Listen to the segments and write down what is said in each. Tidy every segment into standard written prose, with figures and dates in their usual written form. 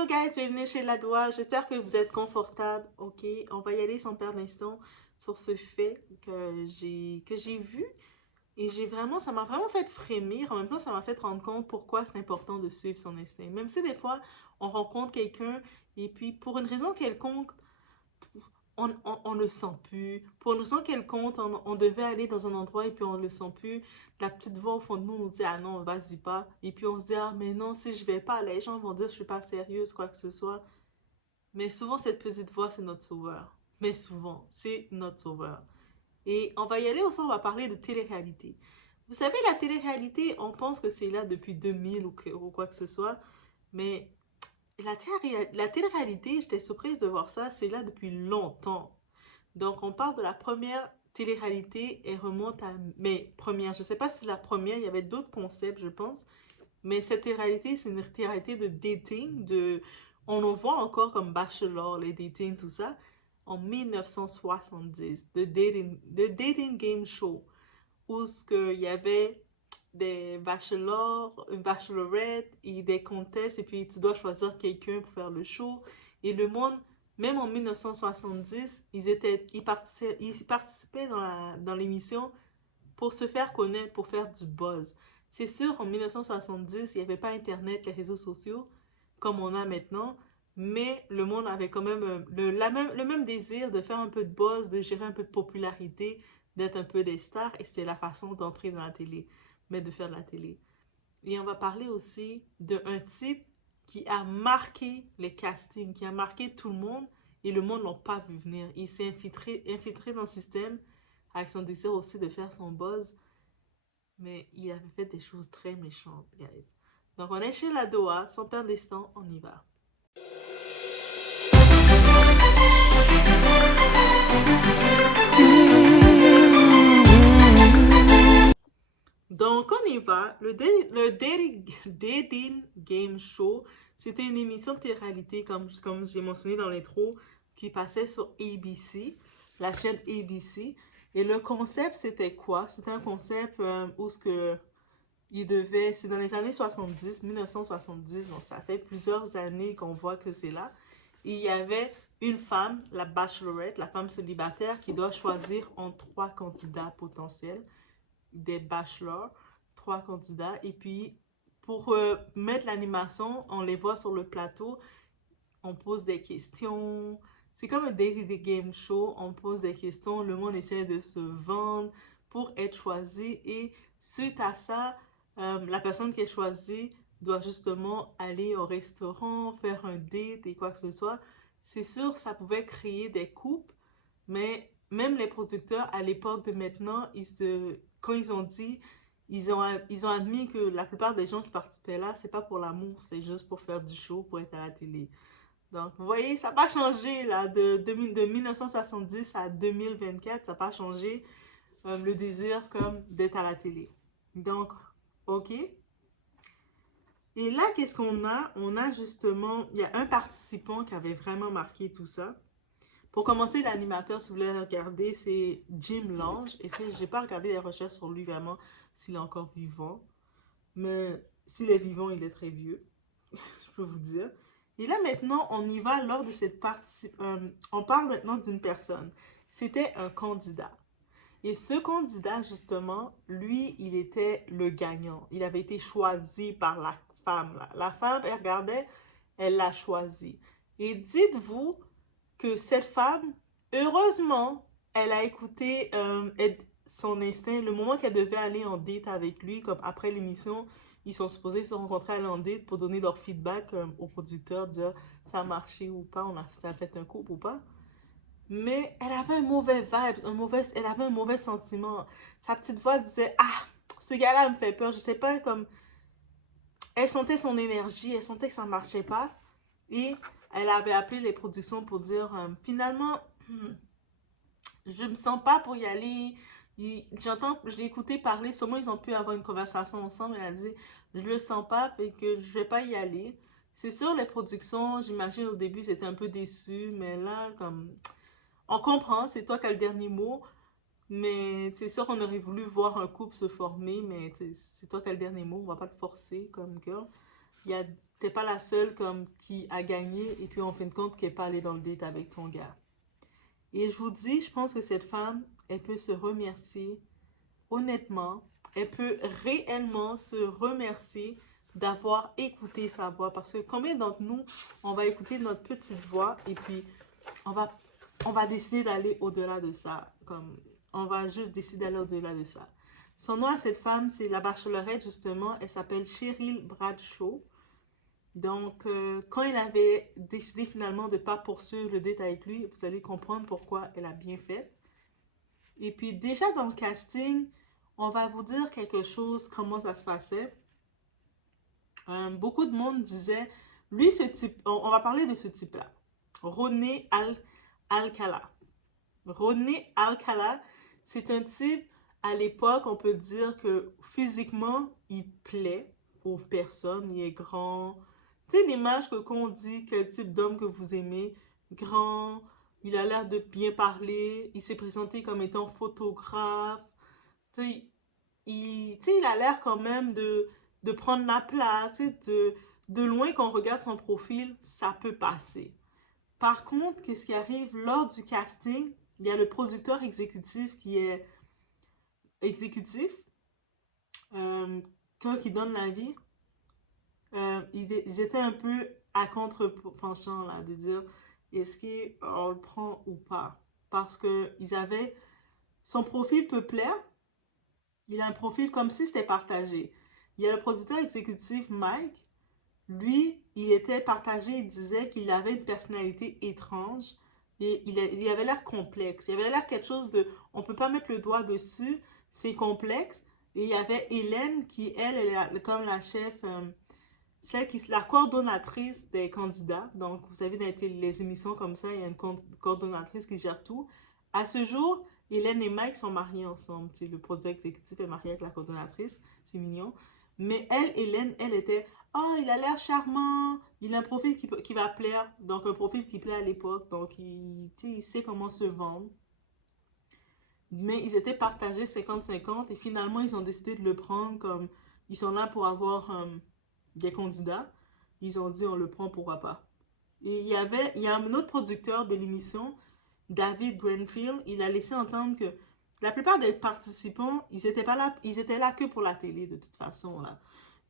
Hello guys, bienvenue chez La Doua. J'espère que vous êtes confortables. Ok, on va y aller sans perdre l'instant sur ce fait que j'ai vu et ça m'a vraiment fait frémir. En même temps, ça m'a fait rendre compte pourquoi c'est important de suivre son instinct. Même si des fois on rencontre quelqu'un et puis pour une raison quelconque, on le sent plus. Pour une raison quelconque, on devait aller dans un endroit et puis on le sent plus. La petite voix au fond de nous nous dit, ah non, vas-y pas. Et puis on se dit, ah mais non, si je vais pas, les gens vont dire que je suis pas sérieuse, quoi que ce soit. Mais souvent, cette petite voix, c'est notre sauveur. Mais souvent, c'est notre sauveur. Et on va y aller aussi, on va parler de télé-réalité. Vous savez, la télé-réalité, on pense que c'est là depuis 2000 ou quoi que ce soit. Mais la télé-réalité, j'étais surprise de voir ça, c'est là depuis longtemps. Donc, on parle de la première télé-réalité, elle remonte à... Mais première, je sais pas si la première, il y avait d'autres concepts, je pense. Mais cette télé-réalité, c'est une télé-réalité de dating, de... On en voit encore comme Bachelor, les dating, tout ça, en 1970, de dating game show, où il y avait des bachelors, une bachelorette et des comtesses, et puis tu dois choisir quelqu'un pour faire le show. Et le monde, même en 1970, ils participaient dans l'émission pour se faire connaître, pour faire du buzz. C'est sûr, en 1970, il n'y avait pas Internet, les réseaux sociaux, comme on a maintenant, mais le monde avait quand même le même désir de faire un peu de buzz, de gérer un peu de popularité, d'être un peu des stars, et c'était la façon d'entrer dans la télé, mais de faire de la télé. Et on va parler aussi d'un type qui a marqué les castings, qui a marqué tout le monde, et le monde ne l'a pas vu venir. Il s'est infiltré dans le système avec son désir aussi de faire son buzz, mais il avait fait des choses très méchantes, guys. Donc on est chez la Doha, sans perdre les temps, on y va. Donc, on y va. Le dating Game Show, c'était une émission de télé-réalité, comme j'ai mentionné dans l'intro, qui passait sur ABC, la chaîne ABC. Et le concept, c'était quoi? C'était un concept où c'est dans les années 70, 1970, donc ça fait plusieurs années qu'on voit que c'est là. Et il y avait une femme, la bachelorette, la femme célibataire, qui doit choisir entre trois candidats potentiels des bachelors, trois candidats. Et puis, pour mettre l'animation, on les voit sur le plateau, on pose des questions. C'est comme un daily game show, on pose des questions, le monde essaie de se vendre pour être choisi. Et suite à ça, la personne qui est choisie doit justement aller au restaurant, faire un date et quoi que ce soit. C'est sûr, ça pouvait créer des couples, mais même les producteurs, à l'époque de maintenant, quand ils ont dit, ils ont admis que la plupart des gens qui participaient là, c'est pas pour l'amour, c'est juste pour faire du show, pour être à la télé. Donc, vous voyez, ça n'a pas changé là, de 1970 à 2024, ça n'a pas changé le désir comme d'être à la télé. Donc, ok. Et là, qu'est-ce qu'on a? On a justement, il y a un participant qui avait vraiment marqué tout ça. Pour commencer, l'animateur, si vous voulez regarder, c'est Jim Lange. Et j'ai pas regardé les recherches sur lui vraiment, s'il est encore vivant. Mais s'il est vivant, il est très vieux, je peux vous dire. Et là, maintenant, on y va lors de cette partie. On parle maintenant d'une personne. C'était un candidat. Et ce candidat, justement, lui, il était le gagnant. Il avait été choisi par la femme. La femme, elle regardait, elle l'a choisi. Et dites-vous que cette femme, heureusement, elle a écouté son instinct. Le moment qu'elle devait aller en date avec lui, comme après l'émission, ils sont supposés se rencontrer, aller en date pour donner leur feedback au producteur, dire ça a marché ou pas, ça a fait un couple ou pas. Mais elle avait un mauvais vibe, elle avait un mauvais sentiment. Sa petite voix disait, ah, ce gars-là me fait peur. Je sais pas, comme, elle sentait son énergie, elle sentait que ça marchait pas. Et elle avait appelé les productions pour dire, finalement, je me sens pas pour y aller. Je l'ai écouté parler, sûrement ils ont pu avoir une conversation ensemble. Elle a dit, je le sens pas, fait que je vais pas y aller. C'est sûr, les productions, j'imagine au début, c'était un peu déçu, mais là, comme, on comprend, c'est toi qui as le dernier mot. Mais c'est sûr qu'on aurait voulu voir un couple se former, mais c'est toi qui as le dernier mot, on va pas te forcer comme girl. t'es pas la seule comme qui a gagné et puis en fin de compte qui est pas allée dans le date avec ton gars. Et je vous dis, je pense que cette femme, elle peut se remercier honnêtement, elle peut réellement se remercier d'avoir écouté sa voix. Parce que combien d'entre nous, on va écouter notre petite voix et puis on va, on va décider d'aller au-delà de ça. Comme, on va juste décider d'aller au-delà de ça. Son nom à cette femme, c'est la bachelorette justement. Elle s'appelle Cheryl Bradshaw. Donc, quand elle avait décidé finalement de ne pas poursuivre le date avec lui, vous allez comprendre pourquoi elle a bien fait. Et puis déjà dans le casting, on va vous dire quelque chose, comment ça se passait. Beaucoup de monde disait, lui, ce type, on va parler de ce type-là. René Alcala. René Alcala, c'est un type, à l'époque, on peut dire que physiquement, il plaît aux personnes. Il est grand. Tu sais, l'image que qu'on dit, quel type d'homme que vous aimez, grand, il a l'air de bien parler, il s'est présenté comme étant photographe. Tu sais, il a l'air quand même de prendre la place. Tu sais, de loin, quand on regarde son profil, ça peut passer. Par contre, qu'est-ce qui arrive lors du casting? Il y a le producteur exécutif qui est exécutif, euh, quand il donne l'avis. Ils étaient un peu à contre-penchant là, de dire est-ce qu'on le prend ou pas. Parce que ils avaient son profil peut plaire, il a un profil comme si c'était partagé. Il y a le producteur exécutif Mike, lui, il était partagé, il disait qu'il avait une personnalité étrange et il avait l'air complexe. Il avait l'air quelque chose de, on peut pas mettre le doigt dessus, c'est complexe. Et il y avait Hélène qui, elle est comme la chef, celle qui est la coordonnatrice des candidats. Donc, vous savez, dans les émissions comme ça, il y a une coordonnatrice qui gère tout. À ce jour, Hélène et Mike sont mariés ensemble. Le producteur exécutif est marié avec la coordonnatrice. C'est mignon. Mais elle, Hélène, elle était oh, il a l'air charmant, il a un profil qui va plaire, donc un profil qui plaît à l'époque, donc il sait comment se vendre. Mais ils étaient partagés 50-50 et finalement ils ont décidé de le prendre comme ils sont là pour avoir des candidats. Ils ont dit on le prend, pourquoi pas. Et il y a un autre producteur de l'émission, David Grenfield, il a laissé entendre que la plupart des participants, ils étaient pas là, ils étaient là que pour la télé de toute façon là.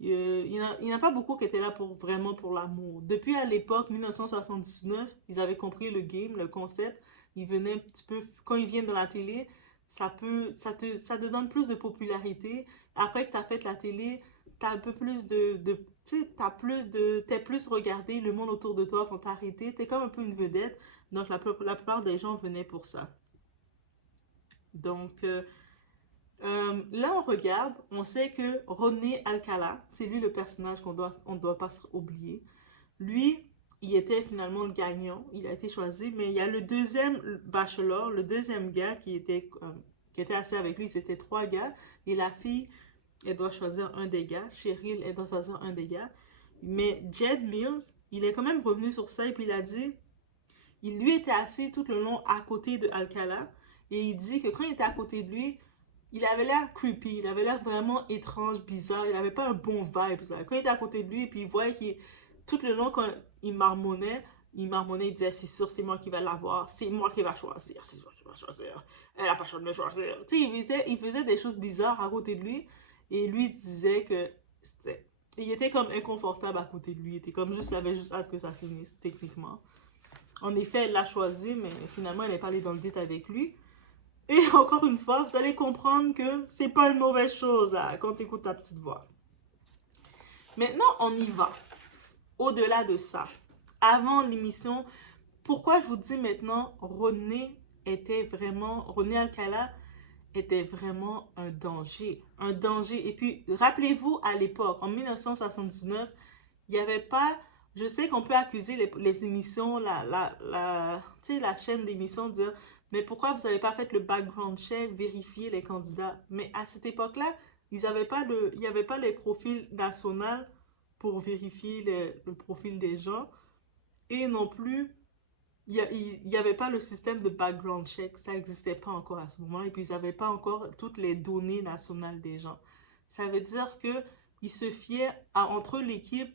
Il n'y en a pas beaucoup qui étaient là pour vraiment pour l'amour. Depuis à l'époque 1979, ils avaient compris le game, le concept. Ils venaient un petit peu quand ils viennent dans la télé, ça te donne plus de popularité. Après que tu as fait la télé, tu as un peu plus tu sais, t'es plus regardé, le monde autour de toi vont t'arrêter, tu es comme un peu une vedette. Donc la plupart des gens venaient pour ça. Donc là, on regarde, on sait que René Alcala, c'est lui le personnage on doit pas oublier. Lui, il était finalement le gagnant, il a été choisi, mais il y a le deuxième bachelor, le deuxième gars qui était assis avec lui, c'était trois gars, et la fille, elle doit choisir un des gars, Cheryl, elle doit choisir un des gars. Mais Jed Mills, il est quand même revenu sur ça et puis il a dit, il lui était assis tout le long à côté de Alcala, et il dit que quand il était à côté de lui, il avait l'air creepy, il avait l'air vraiment étrange, bizarre, il avait pas un bon vibe. Ça. Quand il était à côté de lui, et puis il voyait qu'il, tout le long, quand il marmonnait, il disait, c'est sûr, c'est moi qui vais l'avoir, c'est moi qui vais choisir, c'est moi qui vais choisir, elle a pas choisi de me choisir. Tu sais, il faisait des choses bizarres à côté de lui, et lui disait que il était comme inconfortable à côté de lui, il était comme juste, il avait juste hâte que ça finisse, techniquement. En effet, elle l'a choisi, mais finalement, elle n'est pas allée dans le date avec lui. Et encore une fois, vous allez comprendre que c'est pas une mauvaise chose là, quand tu écoutes ta petite voix. Maintenant, on y va. Au-delà de ça, avant l'émission, pourquoi je vous dis maintenant, René Alcala était vraiment un danger. Un danger. Et puis, rappelez-vous, à l'époque, en 1979, il n'y avait pas... Je sais qu'on peut accuser les émissions, tu sais, la chaîne d'émissions, de dire mais pourquoi vous n'avez pas fait le background check, vérifier les candidats? Mais à cette époque-là, il n'y avait pas les profils nationaux pour vérifier le profil des gens. Et non plus, il n'y avait pas le système de background check. Ça n'existait pas encore à ce moment. Et puis, ils n'avaient pas encore toutes les données nationales des gens. Ça veut dire que ils se fiaient entre l'équipe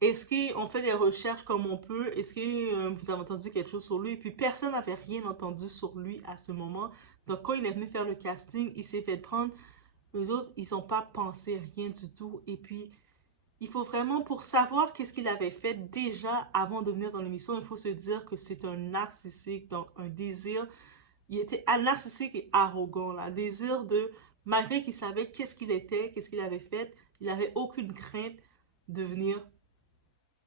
est-ce qu'on fait des recherches comme on peut? Est-ce que vous avez entendu quelque chose sur lui? Et puis personne n'avait rien entendu sur lui à ce moment. Donc quand il est venu faire le casting, il s'est fait prendre. Eux autres, ils n'ont pas pensé rien du tout. Et puis, il faut vraiment, pour savoir qu'est-ce qu'il avait fait déjà avant de venir dans l'émission, il faut se dire que c'est un narcissique, donc un désir. Il était narcissique et arrogant, là. Désir de, malgré qu'il savait qu'est-ce qu'il était, qu'est-ce qu'il avait fait, il n'avait aucune crainte de venir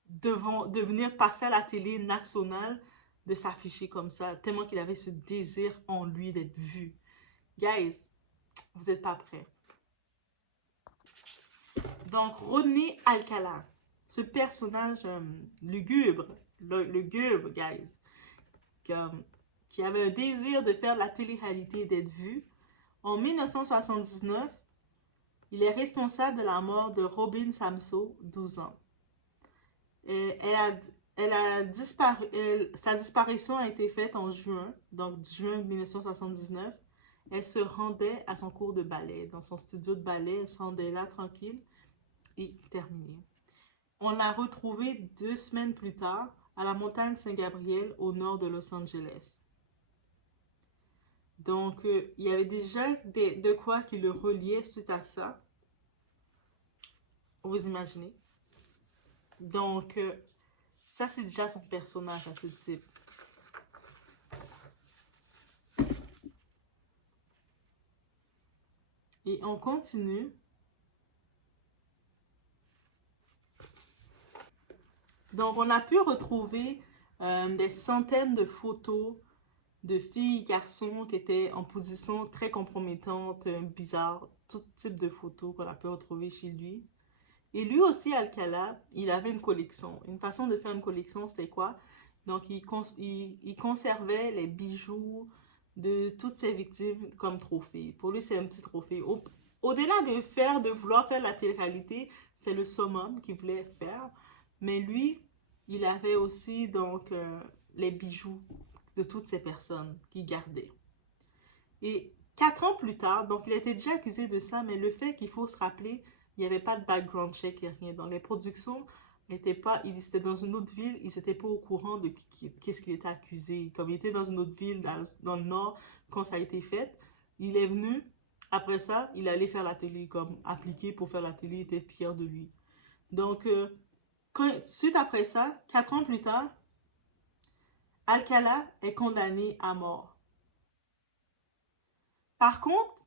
de venir passer à la télé nationale, de s'afficher comme ça, tellement qu'il avait ce désir en lui d'être vu. Guys, vous n'êtes pas prêts. Donc, Rodney Alcala, ce personnage lugubre, lugubre, guys, qui avait un désir de faire la télé-réalité et d'être vu, en 1979, il est responsable de la mort de Robin Samso, 12 ans. Et sa disparition a été faite en juin, donc juin 1979. Elle se rendait à son cours de ballet, dans son studio de ballet, elle se rendait là tranquille et terminé. On l'a retrouvée 2 semaines plus tard à la montagne Saint-Gabriel au nord de Los Angeles. Donc, il y avait déjà de quoi qui le reliait suite à ça. Vous imaginez? Donc, ça, c'est déjà son personnage à ce type. Et on continue. Donc, on a pu retrouver des centaines de photos de filles, garçons qui étaient en position très compromettante, bizarre, tout type de photos qu'on a pu retrouver chez lui. Et lui aussi, Alcala, il avait une collection. Une façon de faire une collection, c'était quoi? Donc, il conservait les bijoux de toutes ses victimes comme trophée. Pour lui, c'est un petit trophée. Au-delà de vouloir faire la télé-réalité, c'est le summum qu'il voulait faire. Mais lui, il avait aussi donc les bijoux de toutes ces personnes qu'il gardait. Et 4 ans plus tard, donc il a été déjà accusé de ça, mais le fait qu'il faut se rappeler, il n'y avait pas de background check et rien. Dans les productions, il était dans une autre ville, ils n'étaient pas au courant de qu'est-ce qu'il était accusé. Comme il était dans une autre ville dans le nord, quand ça a été fait, il est venu, après ça, il allait faire la télé, comme appliqué pour faire la télé, il était fier de lui. Donc, suite après ça, 4 ans plus tard, Alcala est condamné à mort. Par contre,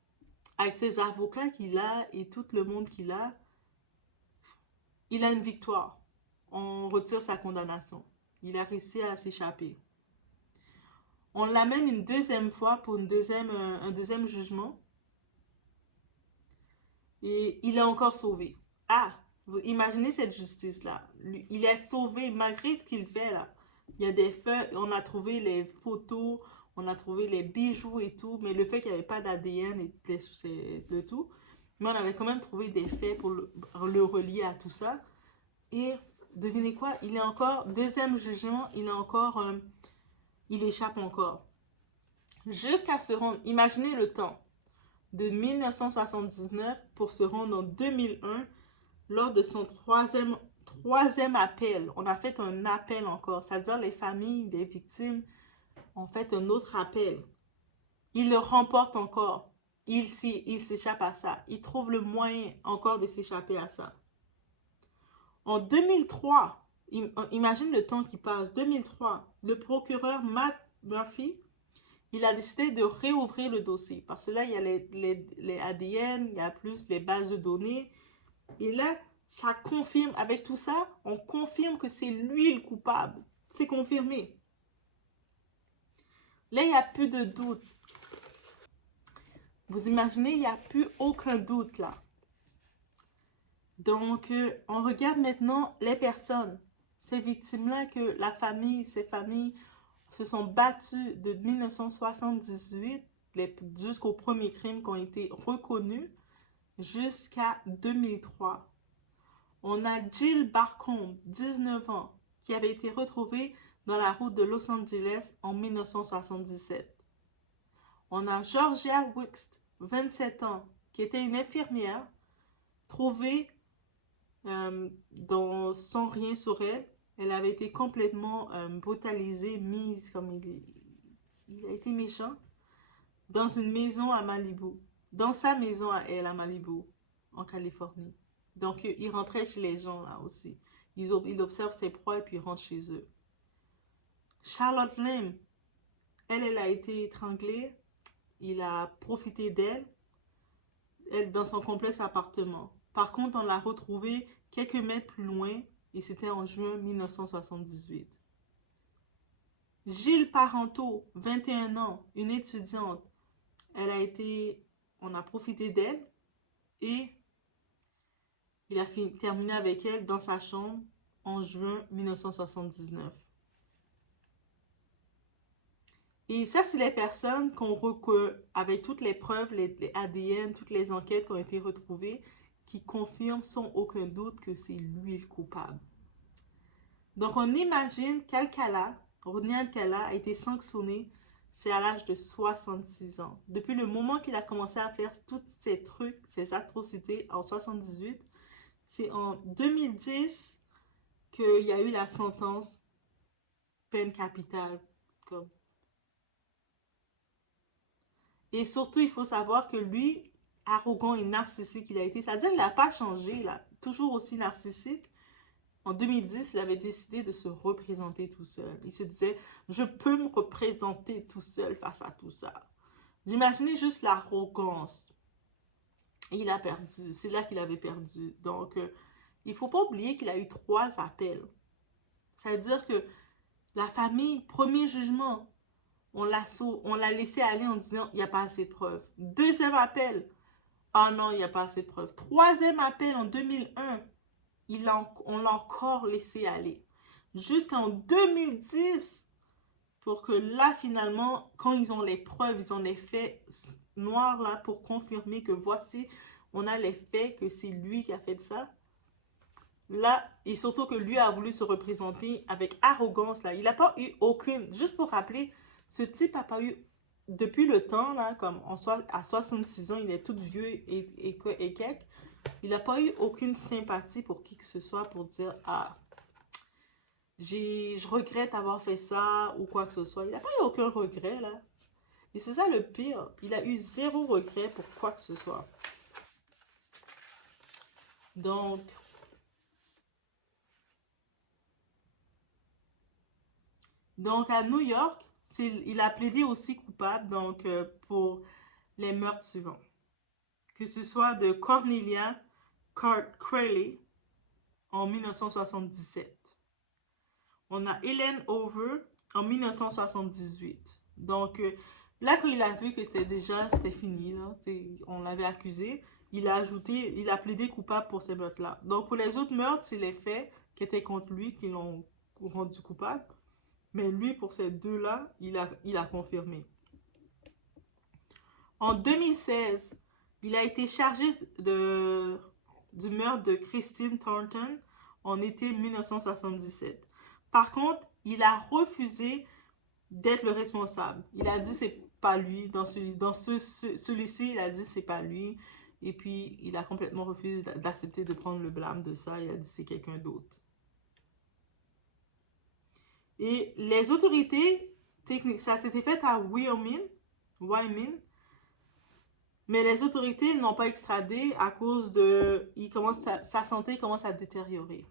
avec ses avocats qu'il a et tout le monde qu'il a, il a une victoire. On retire sa condamnation. Il a réussi à s'échapper. On l'amène une deuxième fois pour un deuxième jugement. Et il est encore sauvé. Ah, vous imaginez cette justice-là. Il est sauvé malgré ce qu'il fait là. Il y a des faits, on a trouvé les photos, on a trouvé les bijoux et tout, mais le fait qu'il n'y avait pas d'ADN et le tout, mais on avait quand même trouvé des faits pour le relier à tout ça. Et devinez quoi, il est encore, deuxième jugement, il échappe encore. Jusqu'à se rendre, imaginez le temps, de 1979 pour se rendre en 2001 lors de son troisième appel. On a fait un appel encore, c'est-à-dire les familles des victimes ont fait un autre appel. Il le remporte encore. Il s'échappe à ça. Il trouve le moyen encore de s'échapper à ça. En 2003, imagine le temps qui passe, 2003, le procureur Matt Murphy, il a décidé de réouvrir le dossier. Parce que là, il y a les ADN, il y a plus les bases de données. Et là, ça confirme, avec tout ça, on confirme que c'est lui le coupable. C'est confirmé. Là, il n'y a plus de doute. Vous imaginez, il n'y a plus aucun doute là. Donc, on regarde maintenant les personnes. Ces victimes-là que ces familles se sont battues de 1978 jusqu'aux premiers crimes qui ont été reconnus jusqu'à 2003. On a Jill Barcombe, 19 ans, qui avait été retrouvée dans la route de Los Angeles en 1977. On a Georgia Wixt, 27 ans, qui était une infirmière, trouvée sans rien sur elle. Elle avait été complètement brutalisée, mise comme il a été méchant, dans une maison à Malibu. Dans sa maison à elle, à Malibu, en Californie. Donc, il rentrait chez les gens là aussi. Il observe ses proies et puis il rentre chez eux. Charlotte Lim, elle a été étranglée. Il a profité d'elle, elle dans son complexe appartement. Par contre, on l'a retrouvée quelques mètres plus loin et c'était en juin 1978. Gilles Parenteau, 21 ans, une étudiante. On a profité d'elle et il a terminé avec elle dans sa chambre en juin 1979. Et ça, c'est les personnes avec toutes les preuves, les ADN, toutes les enquêtes qui ont été retrouvées, qui confirment sans aucun doute que c'est lui le coupable. Donc, on imagine Rodney Alcala a été sanctionné, c'est à l'âge de 66 ans. Depuis le moment qu'il a commencé à faire tous ces trucs, ces atrocités en 78, c'est en 2010 qu'il y a eu la sentence peine capitale. Et surtout, il faut savoir que lui, arrogant et narcissique il a été, c'est-à-dire qu'il n'a pas changé, il a toujours aussi narcissique. En 2010, il avait décidé de se représenter tout seul. Il se disait, je peux me représenter tout seul face à tout ça. J'imaginais juste l'arrogance. Et il a perdu. C'est là qu'il avait perdu. Donc, il ne faut pas oublier qu'il a eu 3 appels. C'est-à-dire que la famille, premier jugement, on l'a laissé aller en disant, il n'y a pas assez de preuves. Deuxième appel, ah non, il n'y a pas assez de preuves. Troisième appel en 2001, on l'a encore laissé aller. Jusqu'en 2010, pour que là, finalement, quand ils ont les preuves, ils ont les faits noirs là pour confirmer que voici, on a les faits que c'est lui qui a fait ça. Là, et surtout que lui a voulu se représenter avec arrogance là. Il n'a pas eu aucune, juste pour rappeler, ce type n'a pas eu, depuis le temps là, comme à 66 ans, il est tout vieux et quelques. Il n'a pas eu aucune sympathie pour qui que ce soit pour dire ah, je regrette avoir fait ça ou quoi que ce soit. Il n'a pas eu aucun regret là. Et c'est ça le pire. Il a eu 0 regret pour quoi que ce soit. Donc à New York, il a plaidé aussi coupable donc, pour les meurtres suivants. Que ce soit de Cornelia Crowley en 1977. On a Helen Over en 1978. Donc, là, quand il a vu que c'était fini, là, on l'avait accusé, il a plaidé coupable pour ces meurtres-là. Donc, pour les autres meurtres, c'est les faits qui étaient contre lui qui l'ont rendu coupable. Mais lui, pour ces 2-là, il a confirmé. En 2016, il a été chargé du meurtre de Christine Thornton en été 1977. Par contre, il a refusé d'être le responsable. Il a dit c'est pas lui. Dans celui-ci, il a dit c'est pas lui. Et puis, il a complètement refusé d'accepter de prendre le blâme de ça. Il a dit c'est quelqu'un d'autre. Et les autorités techniques, ça s'était fait à Wyoming, mais les autorités n'ont pas extradé à cause de... sa santé commence à détériorer.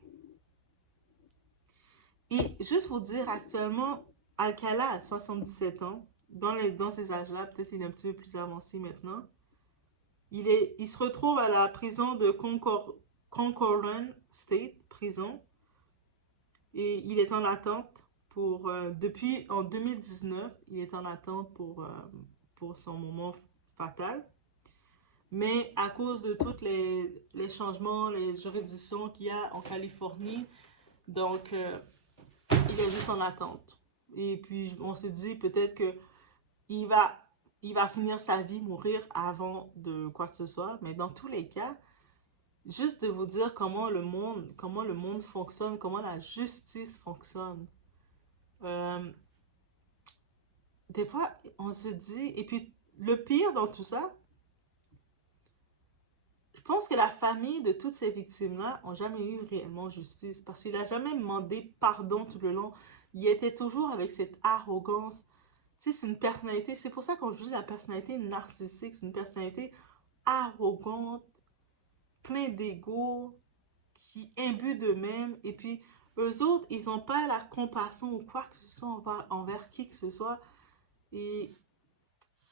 Et juste vous dire, actuellement, Alcala a 77 ans. Dans ces âges-là, peut-être il est un petit peu plus avancé maintenant. Il se retrouve à la prison de Concordant State Prison. Et il est en attente depuis en 2019, il est en attente pour son moment fatal. Mais à cause de tous les changements, les juridictions qu'il y a en Californie, donc il est juste en attente. Et puis on se dit peut-être que il va finir sa vie, mourir avant de quoi que ce soit. Mais dans tous les cas, juste de vous dire comment le monde fonctionne, comment la justice fonctionne. Des fois, on se dit, et puis le pire dans tout ça, je pense que la famille de toutes ces victimes-là n'ont jamais eu réellement justice parce qu'il n'a jamais demandé pardon tout le long. Il était toujours avec cette arrogance. Tu sais, c'est une personnalité, c'est pour ça qu'on dit la personnalité narcissique, c'est une personnalité arrogante, plein d'ego, qui imbue d'eux-mêmes. Et puis, eux autres, ils n'ont pas la compassion ou quoi que ce soit envers qui que ce soit. Et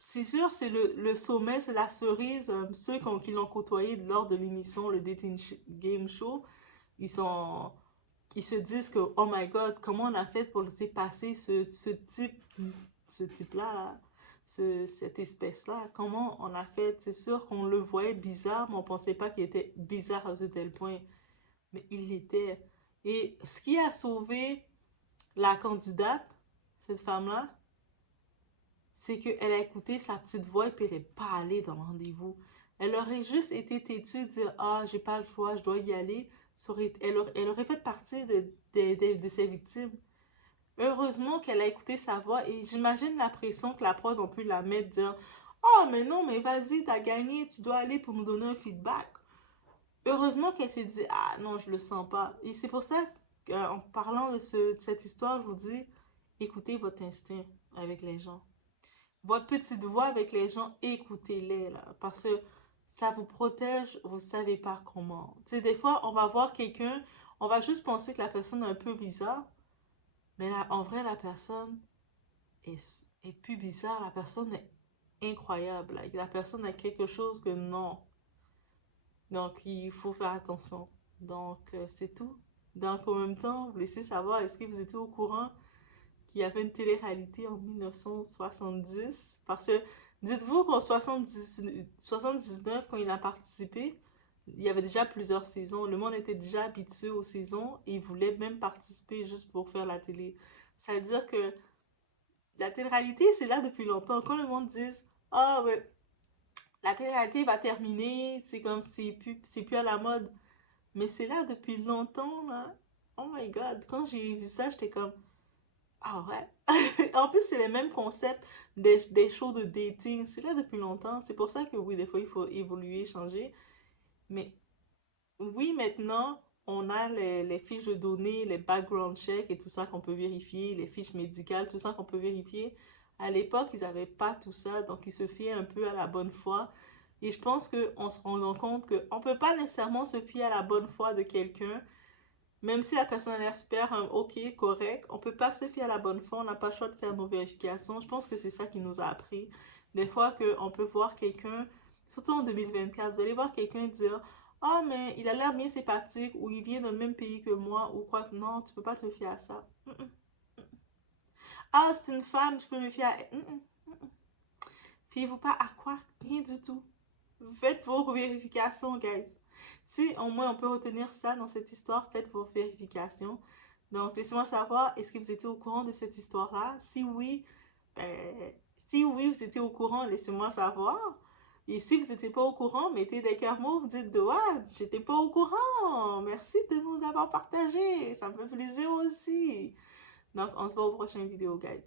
c'est sûr, c'est le sommet, c'est la cerise. Ceux qui l'ont côtoyé lors de l'émission, le Game Show, ils sont, ils se disent que, oh my God, comment on a fait pour laisser passer ce type-là, là, cette espèce-là? Comment on a fait? C'est sûr qu'on le voyait bizarre, mais on pensait pas qu'il était bizarre à ce tel point. Mais il l'était. Et ce qui a sauvé la candidate, cette femme-là, c'est qu'elle a écouté sa petite voix et puis elle n'est pas allée dans le rendez-vous. Elle aurait juste été têtue, dire ah, j'ai pas le choix, je dois y aller. Elle aurait fait partie de ses victimes. Heureusement qu'elle a écouté sa voix et j'imagine la pression que la prod ont pu la mettre, dire oh, mais non, mais vas-y, t'as gagné, tu dois aller pour nous donner un feedback. Heureusement qu'elle s'est dit ah non, je le sens pas. Et c'est pour ça qu'en parlant de cette histoire, je vous dis écoutez votre instinct avec les gens. Votre petite voix avec les gens, écoutez-les, là, parce que ça vous protège, vous savez pas comment. Tu sais, des fois, on va voir quelqu'un, on va juste penser que la personne est un peu bizarre, mais là, en vrai, la personne est plus bizarre, la personne est incroyable, là. La personne a quelque chose que non. Donc, il faut faire attention. Donc, c'est tout. Donc, en même temps, vous laissez savoir, est-ce que vous étiez au courant qu'il y avait une télé-réalité en 1970. Parce que, dites-vous qu'en 79, quand il a participé, il y avait déjà plusieurs saisons. Le monde était déjà habitué aux saisons et il voulait même participer juste pour faire la télé. Ça veut dire que la télé-réalité, c'est là depuis longtemps. Quand le monde dit « Ah, ouais, la télé-réalité va terminer, c'est comme c'est plus à la mode. » Mais c'est là depuis longtemps, là. Oh my God, quand j'ai vu ça, j'étais comme ah ouais? En plus, c'est les mêmes concepts des shows de dating. C'est là depuis longtemps. C'est pour ça que oui, des fois, il faut évoluer, changer. Mais oui, maintenant, on a les fiches de données, les background checks et tout ça qu'on peut vérifier, les fiches médicales, tout ça qu'on peut vérifier. À l'époque, ils n'avaient pas tout ça, donc ils se fiaient un peu à la bonne foi. Et je pense qu'on se rend compte qu'on ne peut pas nécessairement se fier à la bonne foi de quelqu'un. Même si la personne a l'air super ok, correct, on peut pas se fier à la bonne foi, on n'a pas le choix de faire nos vérifications. Je pense que c'est ça qui nous a appris. Des fois qu'on peut voir quelqu'un, surtout en 2024, vous allez voir quelqu'un dire ah, mais il a l'air bien sympathique ou il vient dans le même pays que moi ou quoi. Non, tu peux pas te fier à ça. Ah, c'est une femme, je peux me fier à elle. Fiez-vous pas à quoi? Rien du tout. Faites vos vérifications, guys. Si au moins on peut retenir ça dans cette histoire, faites vos vérifications. Donc, laissez-moi savoir, est-ce que vous étiez au courant de cette histoire-là? Si oui, si oui, vous étiez au courant, laissez-moi savoir. Et si vous n'étiez pas au courant, mettez des cœurs mauves, dites de ah, j'étais pas au courant. Merci de nous avoir partagé. Ça me fait plaisir aussi. Donc, on se voit au prochain vidéo, guys.